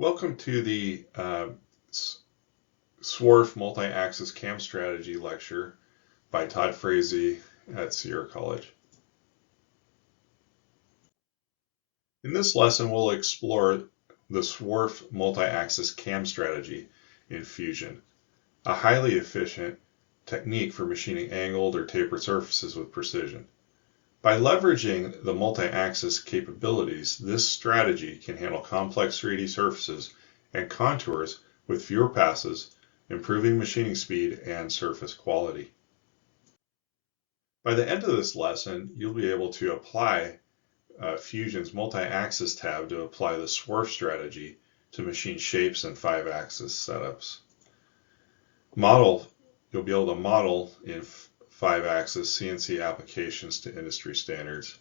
Welcome to the Swarf Multi-Axis CAM Strategy lecture by Todd Frazee at Sierra College. In this lesson, we'll explore the Swarf Multi-Axis CAM strategy in Fusion, a highly efficient technique for machining angled or tapered surfaces with precision. By leveraging the multi-axis capabilities, this strategy can handle complex 3D surfaces and contours with fewer passes, improving machining speed and surface quality. By the end of this lesson, you'll be able to apply Fusion's multi-axis tab to apply the Swarf strategy to machine shapes and 5-axis setups. You'll be able to model in 5-axis CNC applications to industry standards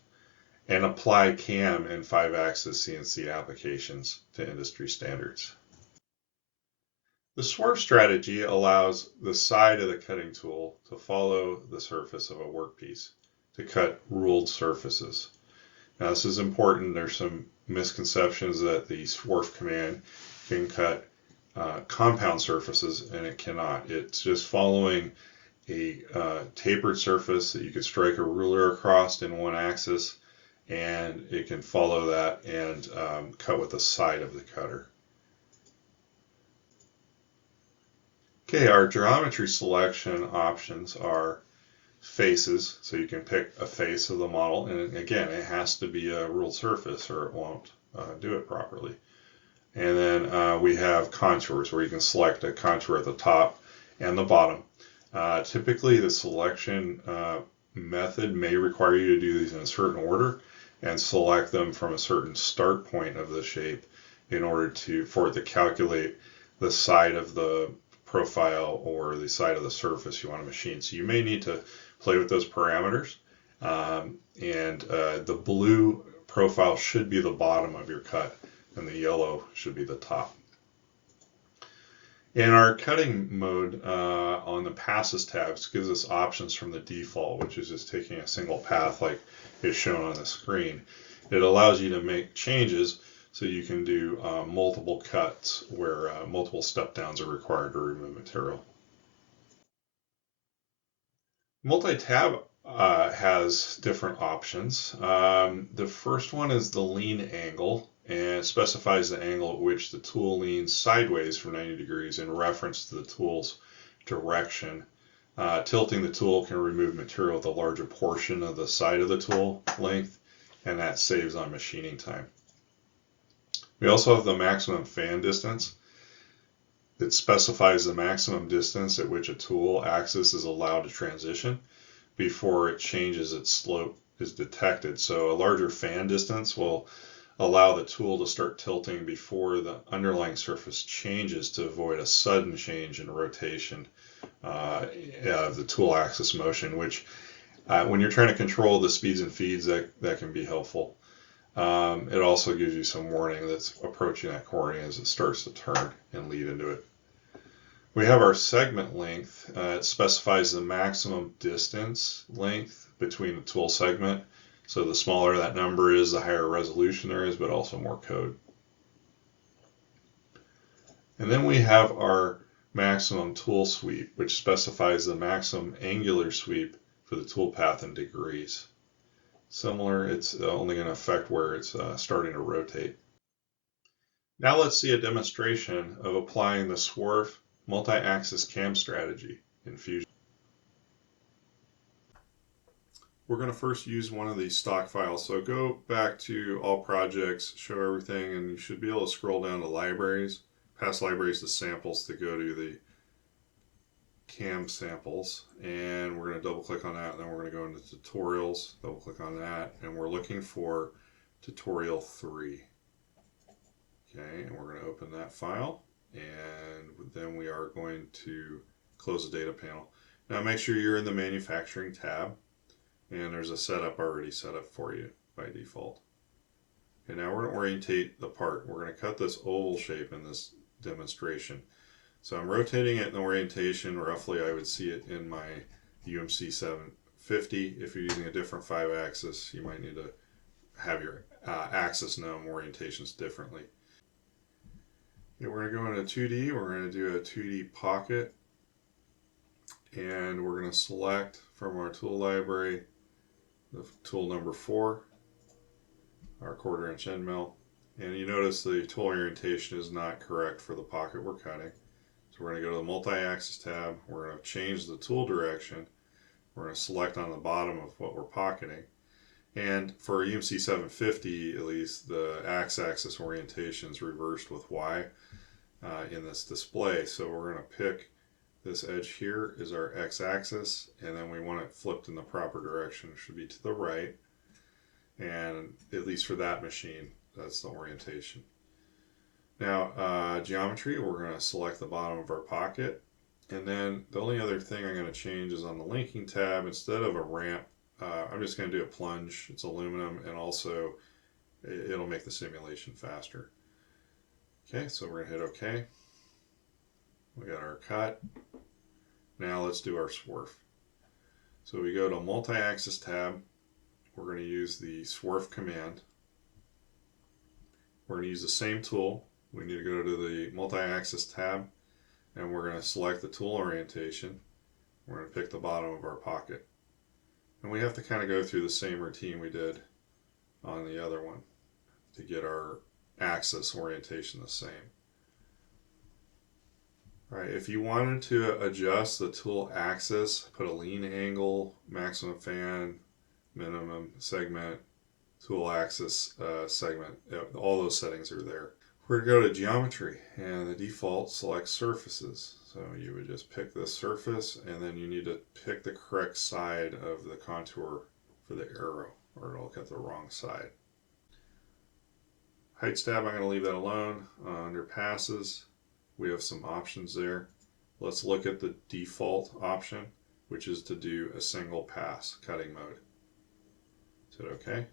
and apply CAM and 5-axis CNC applications to industry standards. The Swarf strategy allows the side of the cutting tool to follow the surface of a workpiece to cut ruled surfaces. Now this is important. There's some misconceptions that the Swarf command can cut compound surfaces, and it cannot. It's just following a tapered surface that you could strike a ruler across in one axis, and it can follow that and cut with the side of the cutter. Okay, our geometry selection options are faces, so you can pick a face of the model, and again, it has to be a ruled surface or it won't do it properly. And then we have contours, where you can select a contour at the top and the bottom. Typically, the selection method may require you to do these in a certain order and select them from a certain start point of the shape in order for it to calculate the side of the profile or the side of the surface you want to machine. So you may need to play with those parameters, and the blue profile should be the bottom of your cut and the yellow should be the top. In our cutting mode on the passes tabs gives us options from the default, which is just taking a single path like is shown on the screen. It allows you to make changes so you can do multiple cuts where multiple step downs are required to remove material. Multi-tab has different options. The first one is the lean angle, and it specifies the angle at which the tool leans sideways for 90 degrees in reference to the tool's direction. Tilting the tool can remove material with a larger portion of the side of the tool length, and that saves on machining time. We also have the maximum fan distance. It specifies the maximum distance at which a tool axis is allowed to transition before it changes its slope is detected. So a larger fan distance will allow the tool to start tilting before the underlying surface changes to avoid a sudden change in rotation of the tool axis motion, which when you're trying to control the speeds and feeds, that can be helpful. It also gives you some warning that's approaching that coring as it starts to turn and lead into it. We have our segment length. It specifies the maximum distance length between the tool segment. So the smaller that number is, the higher resolution there is, but also more code. And then we have our maximum tool sweep, which specifies the maximum angular sweep for the tool path in degrees. Similar, it's only going to affect where it's starting to rotate. Now let's see a demonstration of applying the Swarf multi-axis CAM strategy in Fusion. We're going to first use one of these stock files. So go back to all projects, show everything, and you should be able to scroll down to libraries, past libraries to samples to go to the CAM samples. And we're going to double click on that, and then we're going to go into tutorials, double click on that, and we're looking for tutorial 3. Okay, and we're going to open that file, and then we are going to close the data panel. Now make sure you're in the manufacturing tab, and there's a setup already set up for you by default. Okay, now we're going to orientate the part. We're going to cut this oval shape in this demonstration. So I'm rotating it in the orientation. Roughly I would see it in my UMC 750. If you're using a different 5-axis, you might need to have your axis gnome orientations differently. Okay, we're going to go into 2D. We're going to do a 2D pocket, and we're going to select from our tool library the tool number 4, our 1/4" end mill. And you notice the tool orientation is not correct for the pocket we're cutting. So we're going to go to the multi-axis tab. We're going to change the tool direction. We're going to select on the bottom of what we're pocketing. And for EMC 750, at least, the x-axis orientation is reversed with Y in this display. So we're going to pick this edge here is our x-axis, and then we want it flipped in the proper direction. It should be to the right. And at least for that machine, that's the orientation. Now, geometry, we're going to select the bottom of our pocket. And then the only other thing I'm going to change is on the linking tab, instead of a ramp, I'm just going to do a plunge. It's aluminum, and also it'll make the simulation faster. Okay, so we're going to hit OK. We got our cut. Now let's do our swarf. So we go to multi-axis tab. We're going to use the swarf command. We're going to use the same tool. We need to go to the multi-axis tab, and we're going to select the tool orientation. We're going to pick the bottom of our pocket. And we have to kind of go through the same routine we did on the other one to get our axis orientation the same. All right, if you wanted to adjust the tool axis, put a lean angle, maximum fan, minimum segment, tool axis segment, all those settings are there. We're going to go to geometry, and the default selects surfaces. So you would just pick this surface, and then you need to pick the correct side of the contour for the arrow, or it'll cut the wrong side. Heights tab, I'm going to leave that alone. Under passes, we have some options there. Let's look at the default option, which is to do a single pass cutting mode. Hit OK.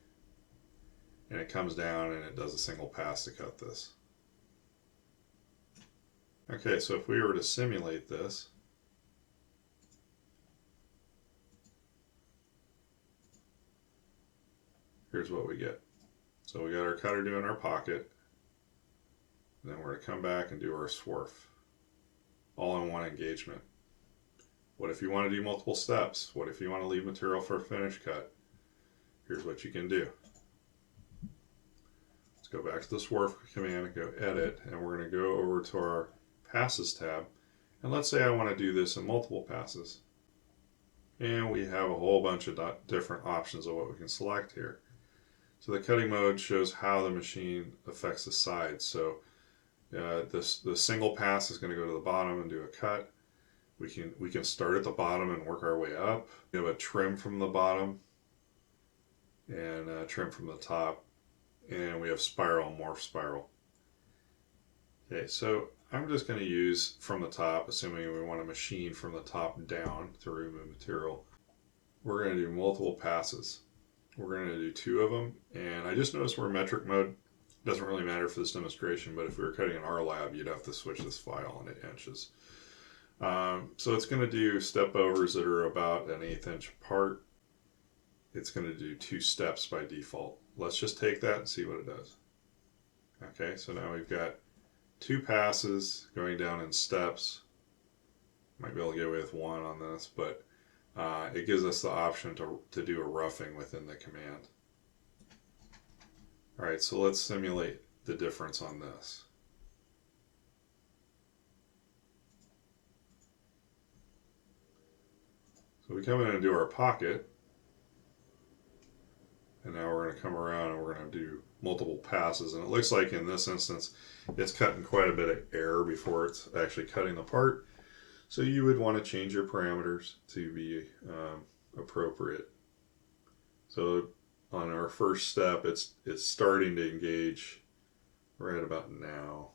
And it comes down and it does a single pass to cut this. Okay, so if we were to simulate this, here's what we get. So we got our cutter doing our pocket, and then we're going to come back and do our swarf, all in one engagement. What if you want to do multiple steps? What if you want to leave material for a finish cut? Here's what you can do. Let's go back to the swarf command and go edit, and we're going to go over to our passes tab, and let's say I want to do this in multiple passes, and we have a whole bunch of different options of what we can select here. So the cutting mode shows how the machine affects the sides. So the single pass is going to go to the bottom and do a cut. We can start at the bottom and work our way up. We have a trim from the bottom and a trim from the top, and we have spiral, morph spiral. Okay, so I'm just going to use from the top, assuming we want to machine from the top down to remove material. We're going to do multiple passes. We're going to do 2 of them, and I just noticed we're in metric mode. Doesn't really matter for this demonstration, but if we were cutting in our lab, you'd have to switch this file into inches. So it's going to do step overs that are about an 1/8 inch apart. It's going to do 2 steps by default. Let's just take that and see what it does. Okay, so now we've got 2 passes going down in steps. Might be able to get away with 1 on this, but it gives us the option to do a roughing within the command. All right, so let's simulate the difference on this. So we come in and do our pocket, and now we're going to come around and we're going to do multiple passes, and it looks like in this instance it's cutting quite a bit of air before it's actually cutting the part. So you would want to change your parameters to be appropriate. So on our first step, it's starting to engage right about now.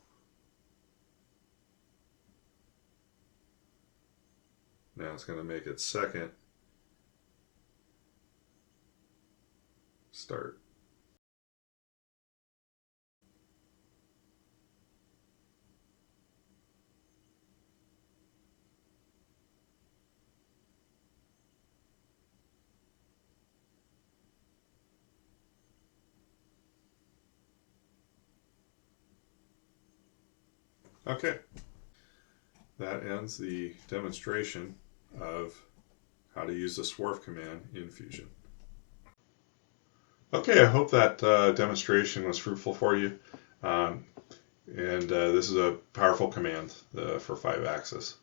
Now it's going to make its second start. Okay, that ends the demonstration of how to use the Swarf command in Fusion. Okay, I hope that demonstration was fruitful for you. Um, and this is a powerful command for 5-axis.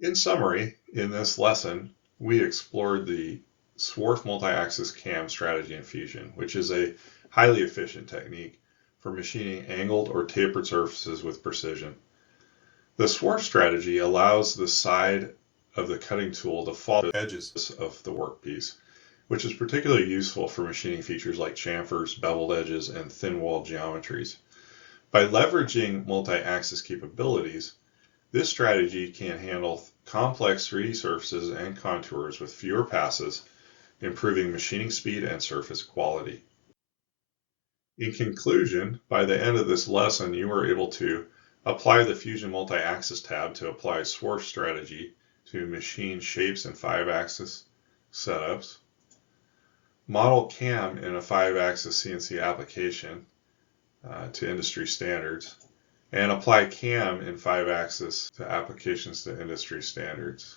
In summary, in this lesson, we explored the Swarf Multi-Axis CAM strategy in Fusion, which is a highly efficient technique for machining angled or tapered surfaces with precision. The Swarf strategy allows the side of the cutting tool to follow the edges of the workpiece, which is particularly useful for machining features like chamfers, beveled edges, and thin-walled geometries. By leveraging multi-axis capabilities, this strategy can handle complex 3D surfaces and contours with fewer passes, improving machining speed and surface quality. In conclusion, by the end of this lesson, you were able to apply the Fusion Multi-Axis tab to apply Swarf strategy to machine shapes in 5-axis setups, model CAM in a 5-axis CNC application to industry standards, and apply CAM in 5-axis to applications to industry standards.